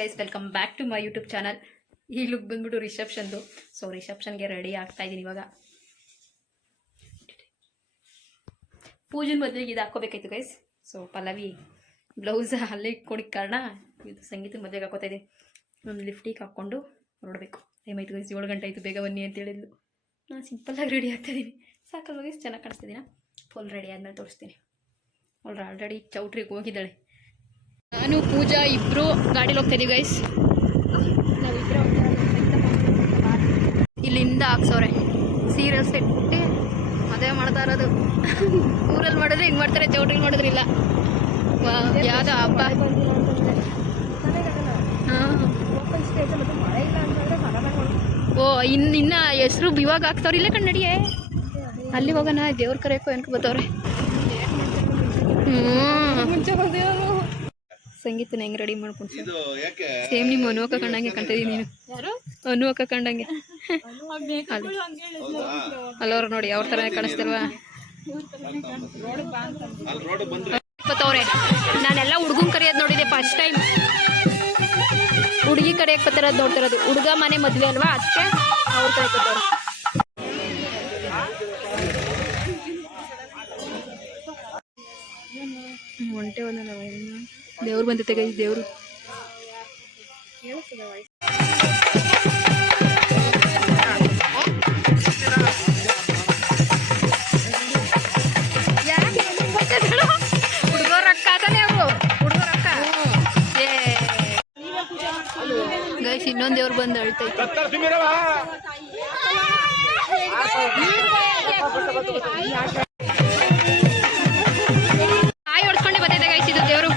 Guys, welcome back to my YouTube channel. ಈ look ಬಂದ್ಬಿಟ್ಟು ರಿಸೆಪ್ಷನ್ದು. ಸೊ ರಿಸೆಪ್ಷನ್ಗೆ ರೆಡಿ ಆಗ್ತಾ ಇದ್ದೀನಿ ಇವಾಗ. ಪೂಜನ್ ಮದುವೆಗೆ ಇದು ಹಾಕೋಬೇಕಾಯ್ತು ಗೈಸ್. ಸೊ ಪಲ್ಲವಿ ಬ್ಲೌಸ್ ಅಲ್ಲೇ ಕೊಡಿದ ಕಾರಣ ಇದು ಸಂಗೀತ ಮದುವೆಗೆ ಹಾಕೋತಾ ಇದ್ದೀನಿ. ಒಂದು ಲಿಫ್ಟಿಗೆ ಹಾಕ್ಕೊಂಡು ಹೊರಡಬೇಕು. ಟೈಮ್ ಆಯಿತು ಗೈಸ್, 7 ಗಂಟೆ ಆಯಿತು, ಬೇಗ ಬನ್ನಿ ಅಂತ ಹೇಳಿದ್ಲು. ನಾನು ಸಿಂಪಲ್ಲಾಗಿ ರೆಡಿ ಆಗ್ತಾಯಿದ್ದೀನಿ. ಸಾಕಲ್ವ ಗೈಸ್, ಚೆನ್ನಾಗಿ ಕಾಣಿಸ್ತಿದ್ದೀನ. ಫುಲ್ ರೆಡಿ ಆದಮೇಲೆ ತೋರಿಸ್ತೀನಿ. ಅವಳು ಆಲ್ರೆಡಿ ಚೌಟ್ರಿಗೆ ಹೋಗಿದ್ದಾಳೆ. ನಾನು ಪೂಜಾ ಇಬ್ಬರು ಗಾಡೀಲಿ ಹೋಗ್ತಾ ಇದೀವಿ ಗೈಸ್. ಇಲ್ಲಿಂದ ಹಾಕ್ಸವ್ರೆ ಸೀರಿಯಲ್ ಸೆಟ್ ಮದುವೆ ಮಾಡ್ತಾ ಇರೋದು. ಊರಲ್ಲಿ ಮಾಡಿದ್ರೆ ಹಿಂಗೆ ಮಾಡ್ತಾರೆ, ಚೌಟ್ರಿಗೆ ಮಾಡಿದ್ರಿಲ್ಲ. ಯಾವುದೋ ಹಬ್ಬ. ಓ ಇನ್ನ ಹೆಸರು ಇವಾಗ ಹಾಕ್ತವ್ರೆ. ಇಲ್ಲೇ ಕಣ್ಣಡಿಯೇ ಅಲ್ಲಿ ಹೋಗೋಣ, ದೇವ್ರ ಕರೆಯಕ್ಕೋ ಏನಕ್ಕೆ ಬರ್ತವ್ರೆ. ಸಂಗೀತನ ಹೆಂಗ್ ರೆಡಿ ಮಾಡ್ಕೊಂಡು ಸೇಮ್ ನಿಮ್ಮ ಅನು ಅಕ್ಕ ಕಂಡಂಗೆ ಕಾಣ್ತಿದ್ದೀನಿ. ನೀನು ಅನು ಅಕ್ಕ ಕಂಡಂಗೆ ಅಲ್ಲವ್ರು ನೋಡಿ, ಅವ್ರ ಥರ ಕಾಣಿಸ್ತಿಲ್ವಾ? ಬತ್ತವ್ರೆ. ನಾನೆಲ್ಲ ಹುಡುಗನ್ ಕರೆಯೋದು ನೋಡಿದೆ ಫಸ್ಟ್ ಟೈಮ್. ಹುಡುಗಿ ಕರೆಯಕ್ಕೆ ಬತ್ತಿರೋದು ನೋಡ್ತಿರೋದು. ಹುಡುಗ ಮನೆ ಮದ್ವೆ ಅಲ್ವಾ, ಅದಕ್ಕೆ ಅವ್ರ ಕರೆ ಬತ್ತವ್ರೆ. ಒಂಟೆ ಒಂದಲ್ಲ ದೇವ್ರು ಬಂದೈತೆ ಗೈ. ದೇವ್ರು ಹುಡುಗರ ಅಕ್ಕ ತಾನೇ ಅವರು, ಹುಡುಗರ ಅಕ್ಕ. ಗೈಸ್ ಇನ್ನೊಂದು ದೇವ್ರು ಬಂದು ಅಳ್ತೈತೆ. ಕಾಯಿ ಹೊಡ್ಸ್ಕೊಂಡೆ ಬರ್ತೈತೆ ಗೈಸ್ ಇದು ದೇವ್ರು.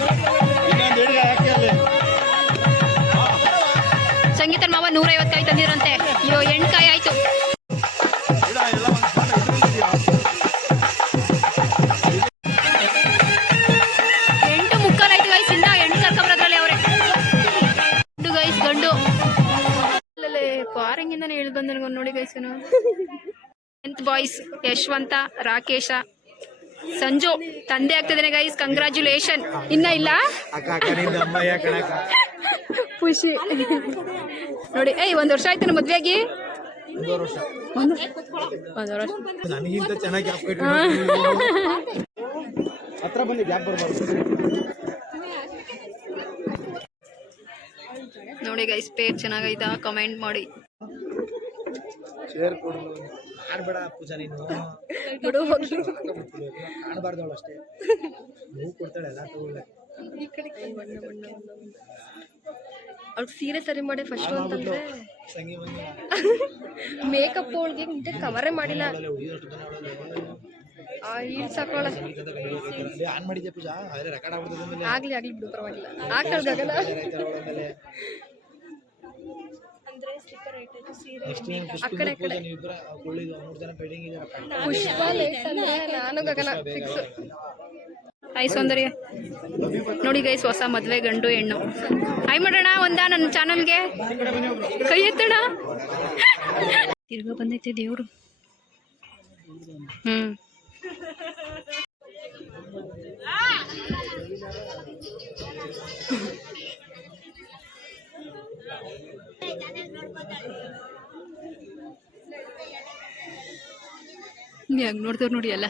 ಸಂಗೀತನ ಮಾವ 150 ಕಾಯಿ ತಂದಿರಂತೆ. ಅಯ್ಯೋ 8 ಕಾಯಿ ಆಯ್ತು. ಎಂಟು ಮುಕ್ಕಾಲು ಆಯ್ತು ಗೈಸ್. ಇನ್ನ 8 ಕರ್ಕೊಂಬರದ್ರಲ್ಲಿ ಅವ್ರೆ. ಗಂಡು ಗೈಸ್, ಗಂಡು ಅಲ್ಲೇ ಪಾರಂಗಿಂದಾನೆ ಹೇಳಿ ಬಂದ ನನಗೊಂದು ನೋಡಿ guys. 10th boys Yashwanth, Rakesh, Sanju ತಂದೆ ಆಗ್ತಿದ್ದೇನೆ ಗೈಸ್. ಕಂಗ್ರಾಚುಲೇಷನ್. ಇನ್ನ ಇಲ್ಲ ಖುಷಿ ನೋಡಿ. 1 ವರ್ಷ ಆಯ್ತು ನಮ್ಮ ಮದ್ವೆ ಆಗಿ. 1 ವರ್ಷ ನೋಡಿ ಗೈಸ್. ಪೇರ್ ಚೆನ್ನಾಗೈತಾ? ಕಮೆಂಟ್ ಮಾಡಿ. ಆಡ್ಬೇಡ ಪೂಜಾ, ನೀನು ಆಡಬಾರ್ದವಳು ಅಷ್ಟೇ. ಹೂ ಕೊಡ್ತಾಳೆ ಎಲ್ಲ ತಗೊಳ್ಳೆ. ಅವ್ಳಿಗೆ ಸೀರೆ ಸರಿ ಮಾಡಿ ಫಸ್ಟ್ ಅಂತಂದ್ರೆ ಮೇಕಪ್ ಅವಳಿಗೆ ನೀಟಾಗಿ ಕವರೇ ಮಾಡಿಲ್ಲ. ಆನ್ ಮಾಡಿದ್ದೆ ಪೂಜಾ, ರೆಕಾರ್ಡ್ ಆಗ್ಬಿಡ್ತದೆ. ಆಗ್ಲಿ ಬಿಡು, ಪರವಾಗಿಲ್ಲ. ಹಾಕಲ್ದಾಗಲ್ಲ ಪುಷ್ಪ ನಾನು ಗಗನ ಫಿಕ್ಸ್. ಹಾಯ್ ಸೌಂದರ್ಯ. ನೋಡಿ ಗೈಸ್, ಹೊಸ ಮದ್ವೆ ಗಂಡು ಹೆಣ್ಣು. ಹಾಯ್ ಮಾಡೋಣ ಒಂದ ನನ್ನ ಚಾನಲ್ಗೆ. ಕೈ ಎತ್ತೋಣ. ತಿರ್ಗಾ ಬಂದೈತೆ ದೇವ್ರು. ಹೆಂಗ್ ನೋಡ್ತವ್ರು ನೋಡಿ ಎಲ್ಲ.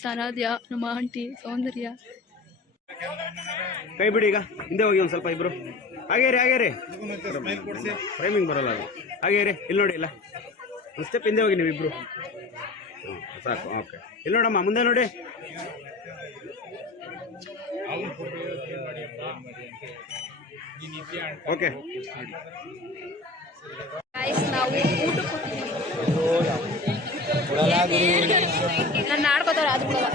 ಸನಾದ್ಯ, ನಮ್ಮ ಆಂಟಿ ಸೌಂದರ್ಯ. ಕೈ ಬಿಡಿ, ಈಗ ಹಿಂದೆ ಹೋಗಿ ಒಂದು ಸ್ವಲ್ಪ. ಇಬ್ರು ಹಾಗೇ ರೀ ಫ್ರೇಮಿಂಗ್ ಬರಲ್ಲ ಅದು. ಹಾಗೇ ರೀ, ಇಲ್ಲಿ ನೋಡಿ. ಇಲ್ಲ ಒಂದು ಸ್ಟೆಪ್ ಹಿಂದೆ ಹೋಗಿ ನೀವಿಬ್ರು. ಸಾಕು, ಓಕೆ. ಇಲ್ಲಿ ನೋಡಮ್ಮ, ಮುಂದೆ ನೋಡಿ. ಓಕೆ. ನನ್ನ ಆಡ್ಕೋತಾರ ಅದು ಬಿಡಲ್ಲ.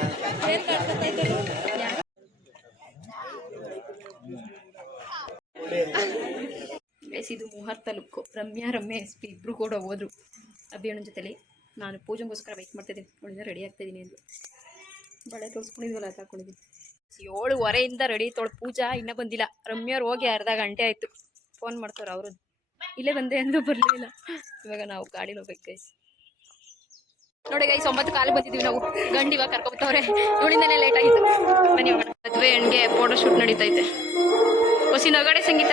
ಇದು ಮುಹೂರ್ತ ಲುಕ್ಕು. ರಮ್ಯ SP ಇಬ್ರು ಕೂಡ ಹೋದ್ರು ಅಭಿಯಣ್ಣನ ಜೊತೆಲಿ. ನಾನು ಪೂಜೆಗೋಸ್ಕರ ವೆಯ್ಟ್ ಮಾಡ್ತಿದ್ದೀನಿ. ನೋಡಿದ್ರೆ ರೆಡಿ ಆಗ್ತಾಯಿದ್ದೀನಿ ಎಂದು ಬಳೆ ತೋರಿಸ್ಕೊಂಡಿದ್ವಲ್ಲ, ಅದು ಹಾಕೊಂಡಿದ್ದೀನಿ. 7:15 ರೆಡಿ ತೊಳು. ಪೂಜಾ ಇನ್ನೂ ಬಂದಿಲ್ಲ. ರಮ್ಯವ್ರು ಹೋಗಿ ಅರ್ಧ ಗಂಟೆ ಆಯಿತು. ಫೋನ್ ಮಾಡ್ತಾರೆ ಅವರು, ಇಲ್ಲೇ ಬಂದೆ ಅಂದು ಬರಲಿಲ್ಲ. ಇವಾಗ ನಾವು ಗಾಡೀಲಿ ಹೋಗ್ಬೇಕು ಗೈಸ್. ನೋಡಿ ಗೈಸ್ 9 ಕಾಲಿಗೆ ಬಂದಿದ್ದೀವಿ ನಾವು. ಗಂಡು ಇವಾಗ ಕರ್ಕೊಬತ್ತವ್ರೆ, ಇವಳಿಂದನೇ ಲೇಟ್ ಆಗಿತ್ತು. ಬನ್ನಿ ಹೋಗೋಣ. ಮದುವೆ ಹೆಣ್ಗೆ ಫೋಟೋ ಶೂಟ್ ನಡೀತೈತೆ. ಹೊಸಿ ನಗಡೆ ಸಂಗೀತ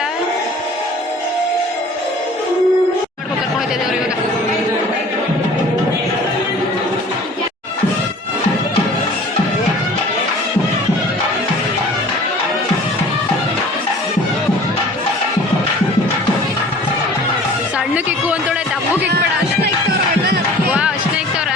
ಮಾಡ್ಕೊಂಡು ಕರ್ಕೊಂಡು ಹೋಗ್ತಾ ಇದ್ದೇವ್ರು ಇವಾಗ. ಸಣ್ಣ ಕಿಕ್ಕು ಅಂತೋಡೆ ಡಬ್ಬು ಕಿಕ್ಬೇಡ ಅಂತ. ವಾ ಅಷ್ಟೇ ಇಕ್ತವ್ರ.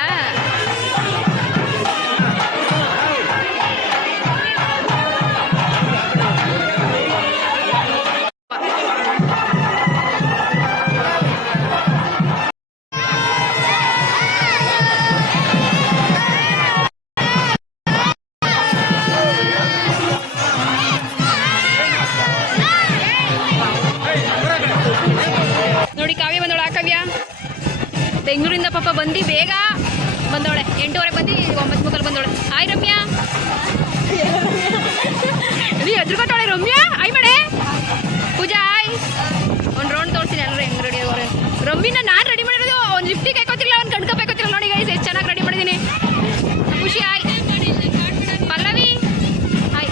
ನೋಡಿ ಕಾವ್ಯ ಬಂದವಳ. ಆ ಕಾವ್ಯ ಬೆಂಗಳೂರಿಂದ ಪಾಪ ಬಂದು ಬೇಗ ಬಂದವಳೆ. 8:30 ಬಂದು 9:30 ಬಂದವಳೆ. ಹಾಯ್ ರಮ್ಯಾ. ನೀ ಎದ್ರುಕೊಟ್ಟವಳೆ ರಮ್ಯಾ. ಆಯ್ ಮಾಡೆ ಪೂಜಾ. ಆಯ್ ಒಂದು ರೌಂಡ್ ತೋರಿಸ್ತೀನಿ ಎಲ್ಲರೂ ಹೆಂಗೆ ರೆಡಿ ಆಗೋರೆ. ರಮ್ಮಿನ ನಾನು ರೆಡಿ ಮಾಡಿರೋದು. ಒಂದು ಲಿಫ್ಟಿಗೆ ಹಾಕೋತಿಲ್ಲ, ಒಂದು ಕಣ್ಕಪ್ ಹಾಕೋತಿಲ್ಲ. ನೋಡಿ ಗೈಸ್ ಎಷ್ಟು ಚೆನ್ನಾಗಿ ರೆಡಿ ಮಾಡಿದ್ದೀನಿ. ಖುಷಿ. ಆಯ್ ಪಲ್ಲವಿ. ಆಯ್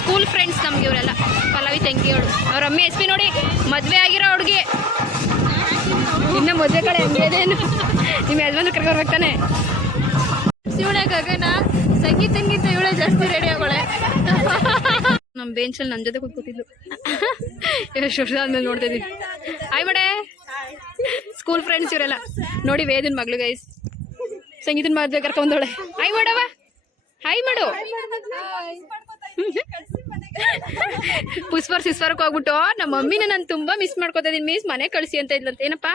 ಸ್ಕೂಲ್ ಫ್ರೆಂಡ್ಸ್ ನಮ್ಗೆ ಇವರೆಲ್ಲ. ಪಲ್ಲವಿ ತಂಗಿ ಅವಳು. ಅವ್ರ ರಮ್ಮಿ SP ನೋಡಿ ಮದುವೆ ಆಗಿರೋ ಹುಡುಗಿ. ಇನ್ನು ಮದುವೆ ಕಡೆ ಹಂಗೇನೇನು ನಿಮ್ಮ ಯಜಮಾನ ಕರ್ಕೊರ್ಬೇಕು ತಾನೆ. ಇವಳೆ ಗಗನ ಸಂಗೀತನ್ಗಿಂತ ಇವಳೆ ಜಾಸ್ತಿ ರೆಡಿ ಆಗೋಳೆ. ನಮ್ಮ ಬೆಂಚಲ್ಲಿ ನನ್ನ ಜೊತೆ ಕೂತ್ಕೊತಿದ್ಲು. ಎಷ್ಟು ವರ್ಷ ಆದ್ಮೇಲೆ ನೋಡ್ತಾ ಇದ್ದೀವಿ. ಆಯ್ ಮಾಡೆ ಸ್ಕೂಲ್ ಫ್ರೆಂಡ್ಸ್ ಇವರೆಲ್ಲ. ನೋಡಿ ವೇದನ್ ಮಗಳು ಗೈಸ್. ಸಂಗೀತನ ಮದುವೆ ಕರ್ಕೊಂಡವಳೆ. ಆಯ್ ಮಾಡವ. ಹಾಯ್ ಮಾಡು. ಪುಷ್ಪರ್ ಸಿಸ್ವರ್ಕ್ ಹೋಗ್ಬಿಟ್ಟು ನಮ್ಮ ಮಮ್ಮಿನ ನಾನು ತುಂಬಾ ಮಿಸ್ ಮಾಡ್ಕೋತಾ ಇದೀನಿ. ಮಿಸ್ ಮನೆ ಕಳಿಸಿ ಅಂತ ಇದ್ಲಂತ. ಏನಪ್ಪಾ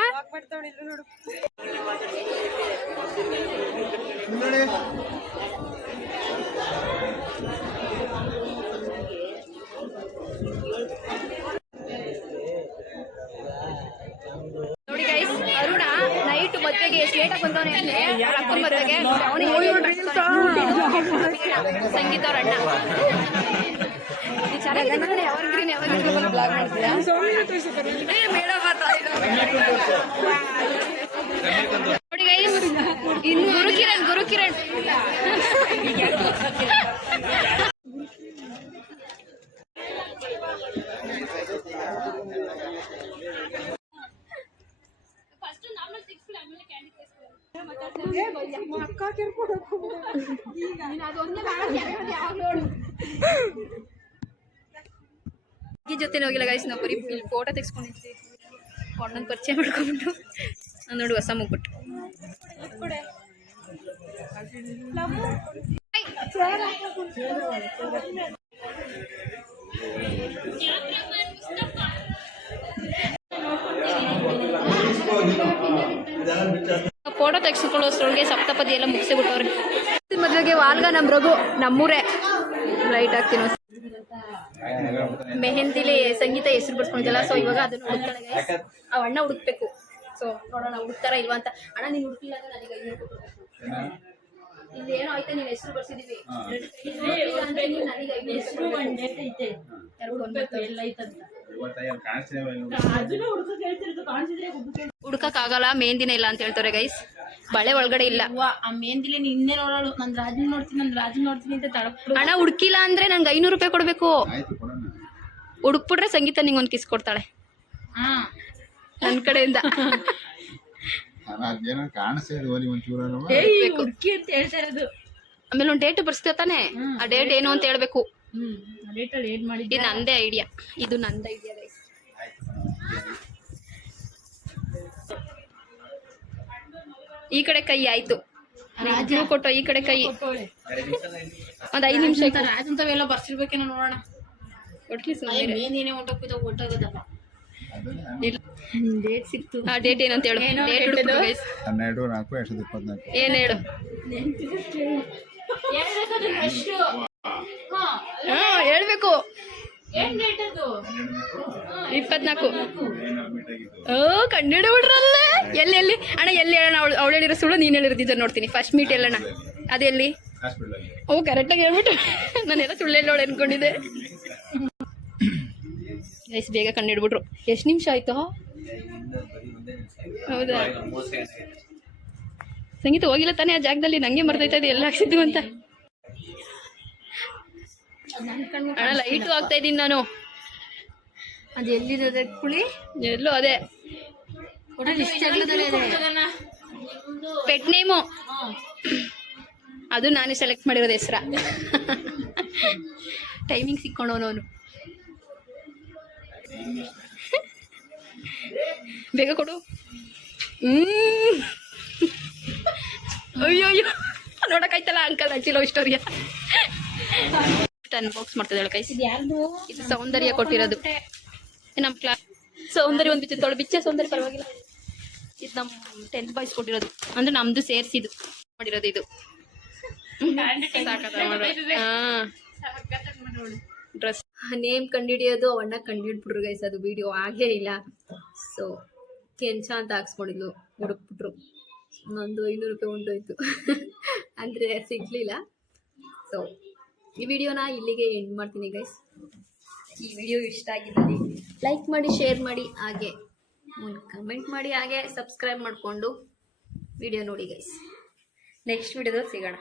ನೋಡಿ ಗೈಸ್, ಅರುಣ ನೈಟ್ ಮದ್ವೆಗೆ ಸ್ಲೇಟ್ ಬಂದವನೇ ಅಂದ್ರೆ ಅವ್ರ ಅಕ್ಕನ ಮದ್ವೆಗೆ ಸಂಗೀತ ಅವ್ರ ಅಣ್ಣ. ನೋಡಿ ಗೈಸ್, ಇನ್ನು ಗುರುಕಿರಣ್ ಈ ಜೊತೆ ಹೋಗಿಲ್ಲ ಗೈಸ್. ನಾವು ಬರೀ ಇಲ್ಲಿ ಫೋಟೋ ತೆಗೆಸ್ಕೊಂಡಿದ್ವಿ. ಅಣ್ಣನ ಪರಿಚಯ ಮಾಡ್ಕೊಂಡ್ಬಿಟ್ಟು ನೋಡಿ ಹೊಸ ಮುಗ್ಬಿಟ್ಟು. ಫೋಟೋ ತೆಗೆಸ್ಕೊಳ್ಳೋಷ್ಟ್ರೊಳಗೆ ಸಪ್ತಪದಿ ಎಲ್ಲ ಮುಗಿಸಿಬಿಟ್ಟವ್ರೆ. ಮದುವೆಗೆ ವಾಲ್ಗ ನಮ್ಮ ರಘು ನಮ್ಮೂರೇ ಲೈಟ್ ಹಾಕ್ತೀನಿ. ಮೆಹಂದಿಲಿ ಸಂಗೀತ ಹೆಸರು ಬರ್ಸ್ಕೊಂಡಿದ್ದಲ್ಲ. ಸೊ ಇವಾಗ ಅದನ್ನು ಹುಡುಕ್ತಾಳೆ ಗೈಸ್. ಅವ್ ಅಣ್ಣ ಹುಡುಕ್ಬೇಕು. ಸೊ ನೋಡೋಣ ಹುಡುಕ್ತಾರ ಇಲ್ವಾ ಅಂತ. ಅಣ್ಣ ನೀನು ಹುಡುಕಿಲ್ಲ ಅಂದ್ರೆ ನನಗೆ 500 ಕೊಡ್ಬೇಕು. ಇಲ್ಲಿ ಏನೋ ಆಯ್ತಾ ನೀವು ಹೆಸರು ಬರ್ಸಿದೀವಿ. ಹುಡುಕಕ್ಕಾಗಲ್ಲ, ಮೆಹಂದಿನ ಇಲ್ಲ ಅಂತ ಹೇಳ್ತಾರೆ ಗೈಸ್. ಬಳೆ ಒಳಗಡೆ ಇಲ್ಲ. ಆ ಮೆಹಂದಿಲಿ ನಿನ್ನೆ ನೋಡೋಳು. ನಾನು ರಾಜನ್ ನೋಡ್ತೀನಿ ಅಂತ ತಡಪ್ಬಿಡು. ಹಣ ಹುಡುಕಿಲ್ಲ ಅಂದ್ರೆ ನಂಗೆ 500 ರೂಪಾಯಿ ಕೊಡ್ಬೇಕು. ಹುಡುಕ್ಬಿಟ್ರೆ ಸಂಗೀತ ನಿಂಗೆ ಒಂದು ಕಿಸ್ ಕೊಡ್ತಾಳೆ ನನ್ನ ಕಡೆಯಿಂದ. ಹುಡುಕಿ ಅಂತ ಹೇಳ್ತಾ ಇರೋದು. ಆಮೇಲೆ ಒಂದು ಡೇಟ್ ಬರ್ಸ್ತೇವೆ ತಾನೆ, ಆ ಡೇಟ್ ಏನು ಅಂತ ಹೇಳ್ಬೇಕು. ಡೇಟಲ್ಲಿ ಏನ್ ಮಾಡಿ. ಇದು ನಂದೇ ಐಡಿಯಾ ಗೈಸ್. ಈ ಕಡೆ ಕೈ ಆಯ್ತು, ಕೊಟ್ಟು ಈ ಕಡೆ ಕೈ. ಒಂದ್ 5 ನಿಮಿಷ ರಾಜಂತವೆಲ್ಲ ಬರ್ಸಿರ್ಬೇಕೇನೋ ನೋಡೋಣ. ಒಟ್ಲಿ ಮೇನೇನೆ ಹೊಂಟೋಗೋದಲ್ಲ. ಡೇಟ್ ಸಿಕ್ತು. ಆ ಡೇಟ್ ಏನಂತ ಹೇಳು. ಡೇಟ್ ಹುಡುಕು ಗೈಸ್. 12/4/2024. ಏನ್ ಹೇಳು. ಹೇಳ್ಬೇಕು. 24. ಕನ್ನಡ ಬಿಡ್ರಲ್ಲೇ. ಎಲ್ಲಿ ಅಣ್ಣ ಎಲ್ಲಿ ಹೇಳೋಣ. ಅವಳು ಹೇಳಿರೋ ಸುಳ್ಳು ನೀನು ಹೇಳಿರೋದಿದ್ದ ನೋಡ್ತೀನಿ. First meet ಎಲ್ಲಣ್ಣ ಅದೆಲ್ಲಿ. ಓ ಕರೆಕ್ಟಾಗಿ ಹೇಳ್ಬಿಟ್ಟು ನಾನೆಲ್ಲ ಸುಳ್ಳು ಹೇಳೋಳು ಅನ್ಕೊಂಡಿದ್ದೆ ಗೈಸ್. ಬೇಗ ಕಂಡಿಡ್ಬಿಟ್ರು. ಎಷ್ಟು ನಿಮಿಷ ಆಯ್ತು? ಹೌದಾ ಸಂಗೀತ ಹೋಗಿಲ್ಲ ತಾನೇ ಆ ಜಾಗದಲ್ಲಿ, ನಂಗೆ ಮರ್ತೈತಾ ಇದೆ ಎಲ್ಲ ಹಾಕ್ಸಿದ್ದು ಅಂತ. ಅಣ್ಣ ಲೈಟು ಹಾಕ್ತಾ ಇದ್ದೀನಿ ನಾನು. ಅದು ಎಲ್ಲಿರೋದೆ ಕುಳಿ? ಎಲ್ಲೋ ಅದೇ ಪೆಟ್ ನೇಮು, ಅದು ನಾನೇ ಸೆಲೆಕ್ಟ್ ಮಾಡಿರೋದು ಹೆಸ್ರ. ಟೈಮಿಂಗ್ ಸಿಕ್ಕೊಂಡವನು ಅವನು. ಬೇಗ ಕೊಡು. ಅಯ್ಯೋ ಅಯ್ಯೋ ನೋಡಕ್ಕಾಯ್ತಲ್ಲ ಅಂಕಲ್ ಅಜ್ಜಿ ಲವ್ ಸ್ಟೋರಿಯ. ಅನ್ಬಾಕ್ಸ್ ಮಾಡ್ತಿದ್ದಾಳೆ ಕೈಸ್. ಇದು ಸೌಂದರ್ಯ ಕೊಟ್ಟಿರೋದು ನಮ್ಮ ಕ್ಲಾಸ್. ಸೌಂದರ್ಯ ಒಂದು ಬಿಚ್ಚ ತೊಳೆ ಬಿಚ್ಚ ಸೌಂದರ್ಯ ಪರವಾಗಿಲ್ಲ. ಇದು ನಮ್ಮ 10th ಬಾಯ್ಸ್ ಕೊಟ್ಟಿರೋದು, ಅಂದ್ರೆ ನಮ್ದು ಸೇರಿಸಿದು ಮಾಡಿರೋದು ಇದು. ಡ್ರೆಸ್ ನೇಮ್ ಕಂಡುಹಿಡಿಯೋದು ಅವಣ್ಣ ಕಂಡುಹಿಡ್ಬಿಟ್ರು ಗೈಸ್, ಅದು ವಿಡಿಯೋ ಆಗೇ ಇಲ್ಲ. ಸೊ ಕೆಂಚ ಅಂತ ಹಾಕ್ಸ್ಕೊಂಡಿದ್ಲು, ಹುಡುಕ್ಬಿಟ್ರು. ನಂದು 500 ರೂಪಾಯಿ ಹೊಂಟೋಯ್ತು. ಅಂದರೆ ಸಿಗ್ಲಿಲ್ಲ. ಸೊ ಈ ವಿಡಿಯೋನ ಇಲ್ಲಿಗೆ ಎಂಡ್ ಮಾಡ್ತೀನಿ ಗೈಸ್. ಈ ವಿಡಿಯೋ ಇಷ್ಟ ಆಗಿದ್ದಲ್ಲಿ ಲೈಕ್ ಮಾಡಿ, ಶೇರ್ ಮಾಡಿ, ಹಾಗೆ ಒಂದು ಕಮೆಂಟ್ ಮಾಡಿ, ಹಾಗೆ ಸಬ್ಸ್ಕ್ರೈಬ್ ಮಾಡಿಕೊಂಡು ವಿಡಿಯೋ ನೋಡಿ ಗೈಸ್. ನೆಕ್ಸ್ಟ್ ವಿಡಿಯೋದಲ್ಲಿ ಸಿಗೋಣ.